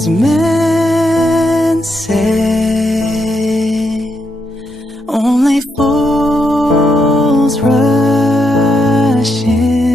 these men say only fools rush in.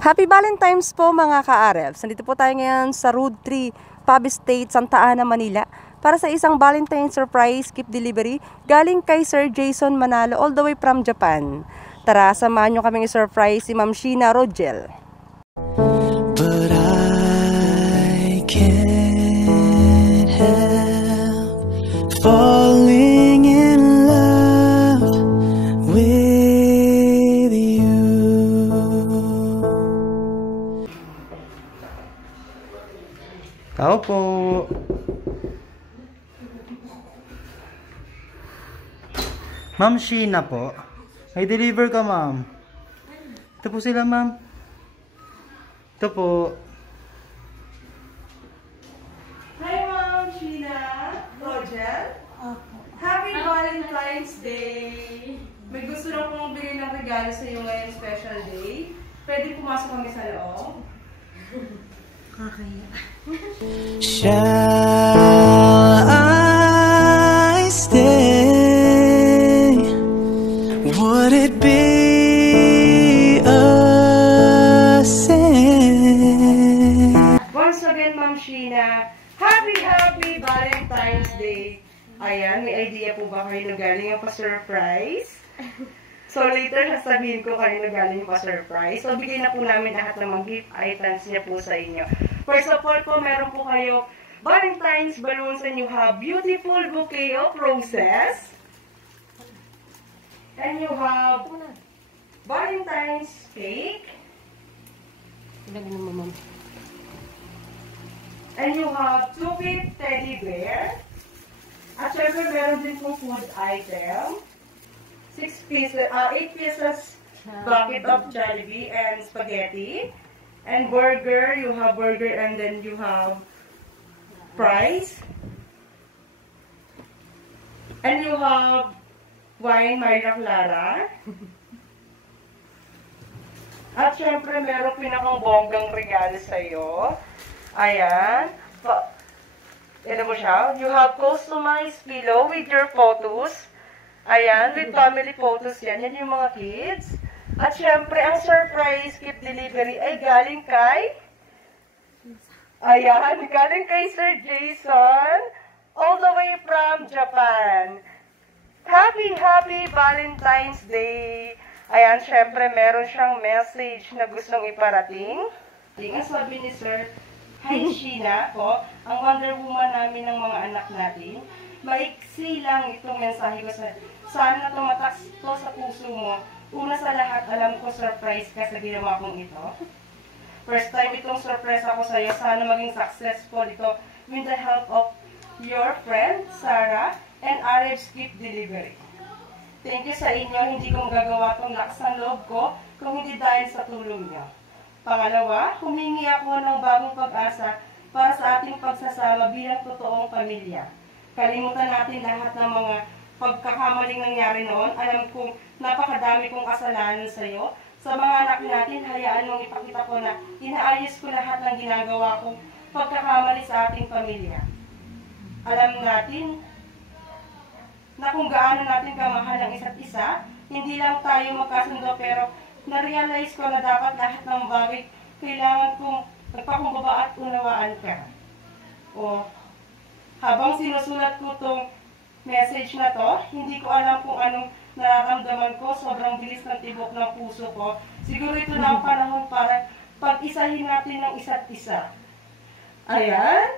Happy Valentine's po mga ka-Arevs. Nandito po tayo ngayon sa Road 3, Pub Estate, Santa Ana, Manila para sa isang Valentine's surprise gift delivery galing kay Sir Jason Manalo all the way from Japan. Tara, samahan nyo kaming i-surprise si Ma'am Sheena Rogel. But I can't help falling in love with you. Tao po. Ma'am Sheena po. May deliver ka, ma'am. Ito po sila, ma'am. Ito po. Hi Ma'am Sheena Rogel. Happy Valentine's Day. May gusto lang pong bigay ng regalo sa iyo ngayong special day. Pwede pumasok kami sa loob. Shall I stay? Would it be a sin? Once again, Ma'am Sheena, Happy Valentine's Day. Ayan, may idea po ba kayo na galing yung pa-surprise? So later, sasabihin ko kayo na galing yung pa-surprise. So bigay na po namin lahat ng mga gift items niya po sa inyo. First of all po, meron po kayo Valentine's balloons and you have beautiful bouquet of roses. And you have Valentine's cake. And you have 2-bit teddy bear. At syempre, meron din pong food item. 8 pieces bucket of Jollibee and spaghetti. And burger, you have burger and then you have fries. And you have wine Maria Clara. At syempre, meron pinakang bonggang regalo sa'yo. Ayan. Ano mo siya? You have customized pillow with your photos. Ayan, with family photos yan. Yan yung mga kids. At syempre, ang surprise gift delivery ay galing kay... Ayan, galing kay Sir Jason. All the way from Japan. Happy Valentine's Day! Ayan, syempre, meron siyang message na gustong iparating. Ang sabi ni Sir, Hi Sheena po, ang Wonder Woman namin ng mga anak natin. Maiksi lang itong mensahe ko sa sana tumatak to sa puso mo. Una sa lahat, alam ko surprise ka sa ginawa kong ito. First time itong surprise ako sa iyo. Sana maging successful ito with the help of your friend, Sarah, and Arev's gift delivery. Thank you sa inyo. Hindi ko magagawa itong lakas ng loob ko kung hindi dahil sa tulong niyo. Pangalawa, humingi ako ng bagong pag-asa para sa ating pagsasama bilang totoong pamilya. Kalimutan natin lahat ng mga pagkakamaling nangyari noon. Alam kong napakadami kong kasalanan sa iyo. Sa mga anak natin, hayaan mong ipakita ko na inaayos ko lahat ng ginagawa kong pagkakamali sa ating pamilya. Alam natin na kung gaano natin kamahal ang isa't isa, hindi lang tayo magkasundo pero na-realize ko na dapat lahat ng bagay kailangan kong nagpakumbaba at unawaan ka. O, habang sinusulat ko itong message na to, hindi ko alam kung anong nararamdaman ko, sobrang bilis ng tibok ng puso ko. Siguro ito na ang panahon para pag-isahin natin ng isa't isa. Ayan.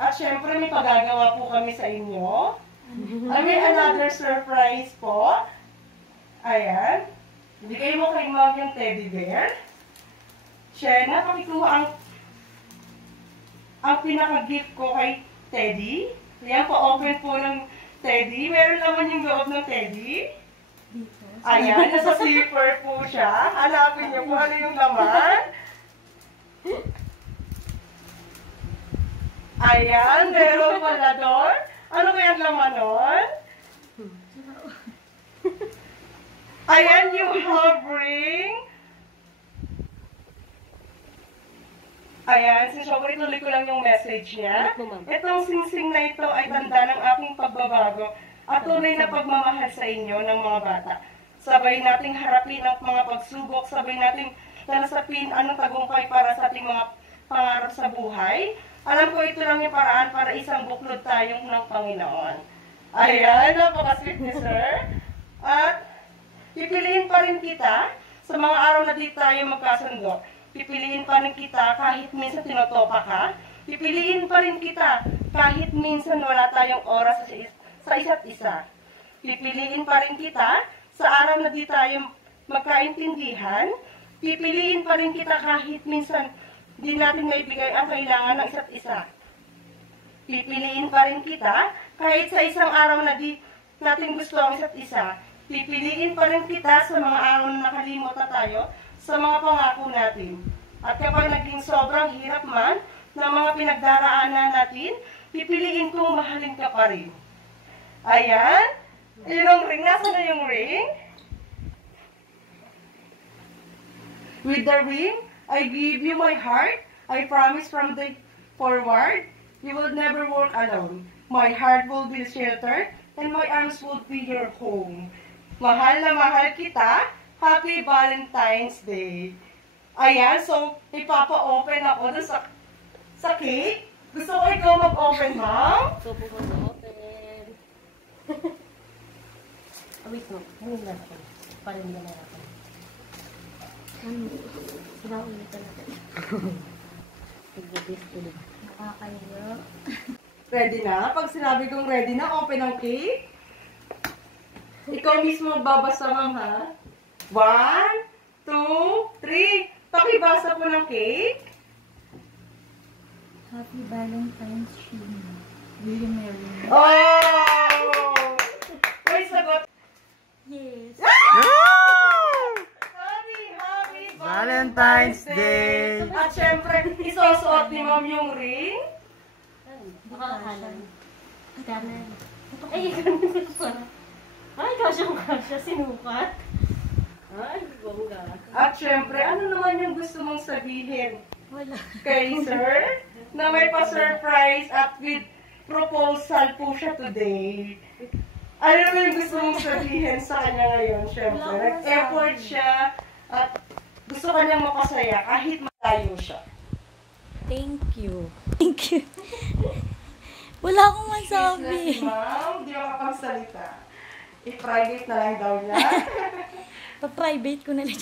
At syempre may pagagawa po kami sa inyo. May another surprise po. Ayan. Bigay mo kay Ma'am yung teddy bear. Sheena, pakikuha ang pinaka-gift ko kay Teddy. Ayan, pa-open po ng Teddy. Meron naman yung loob ng Teddy. Ayan, nasa slipper po siya. Hanapin niyo po ano yung laman. Ayan, meron pala doon. Ano kaya ang laman doon? Ayan, you have ring. Ayan, sinasyokoy tuloy ko lang yung message niya. Itong singsing na ito ay tanda ng aking pagbabago at tunay na pagmamahal sa inyo ng mga bata. Sabay nating harapin ang mga pagsubok, sabay nating nalasapin anong tagumpay para sa ating mga pangarap sa buhay. Alam ko ito lang yung paraan para isang buklod tayong ng Panginoon. Ayan, napaka-sweet ni Sir. At pipiliin pa rin kita sa mga araw na di tayo magkasundo. Pipiliin pa rin kita kahit minsan tinotopa ka. Pipiliin pa rin kita kahit minsan wala tayong oras sa isa't isa. Pipiliin pa rin kita sa araw na di tayo magkaintindihan. Pipiliin pa rin kita kahit minsan di natin maibigay ang kailangan ng isa't isa. Pipiliin pa rin kita kahit sa isang araw na di natin gusto ang isa't isa. Pipiliin pa rin kita sa mga araw na nakalimot na tayo sa mga pangako natin. At kapag naging sobrang hirap man ng mga pinagdaraanan natin, pipiliin kong mahalin ka pa rin. Ayan. Yun ang ring. Nasaan na yung ring? With the ring, I give you my heart. I promise from the forward, you will never walk alone. My heart will be sheltered, and my arms will be your home. Mahal na mahal kita. Happy Valentine's Day. Ayan, so ipapa-open ako dun sa cake. Gusto ko ikaw mag-open, ma'am? So, po mag-open. Wait mo. Ano na ako? Parang hindi na ako. Ano? Siraon na talaga. Pag-gabis ko din. Nakakayo. Ready na? Pag sinabi kong ready na, open ang cake. Ikaw mismo babasa, ma'am, ha? 1, 2, 3. Pakibasa po ng cake. Happy Valentine's Day. Will you marry me? Oh! May sagot. Yes. Happy Valentine's Day! At syempre, isusuot ni ma'am yung ring. Kanan. Kanan. Ay, kanan. Ay, kasya sinukat. Ay, bongga. At syempre, ano naman yung gusto mong sabihin Wala. kay sir? Na may pa-surprise at with proposal po siya today. Ano naman yung gusto mong sabihin sa kanya ngayon? Syempre, nag-effort siya at gusto kanyang mapasaya kahit malayo siya. Thank you. Thank you. Wala akong masabi. Business, ma'am, di makapagsalita. I-private na lang daw niya. Pa-private ko na lang.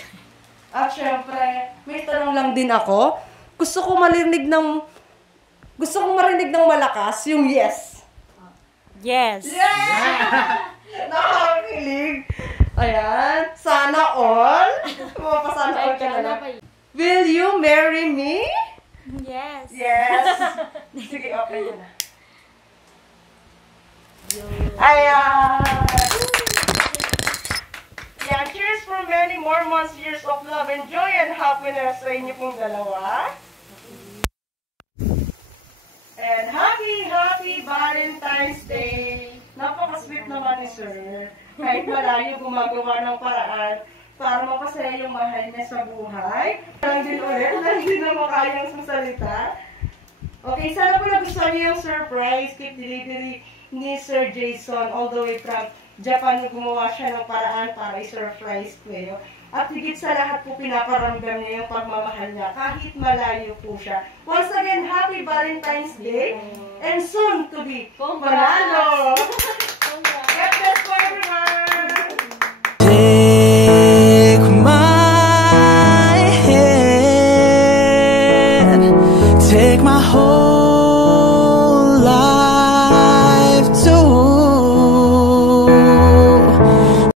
At syempre, may tanong lang din ako. Gusto kong marinig ng malakas yung yes. Yes. Nakakilig. Ayan. Sana all. Mapasana all ka na lang. Will you marry me? Yes. Yes. Sige, okay na. Ayan. Yeah, cheers for many more months, years of love and joy and happiness sa inyo pong dalawa. And happy Valentine's Day! Napaka-sweet naman ni Sir. Kahit malayo gumagawa ng paraan para mapasaya yung mahal niya sa buhay. Lang din ulit, lang din na makayang sasalita. Okay, sana po nagustuhan niyo yung surprise cake delivery ni Sir Jason all the way from Japan. Gumawa siya ng paraan para i-surprise kayo. At higit sa lahat po pinaparamdam niya yung pagmamahal niya kahit malayo po siya. Once again, happy Valentine's Day and soon to be Manalo! God bless po everyone! Take my hand, take my whole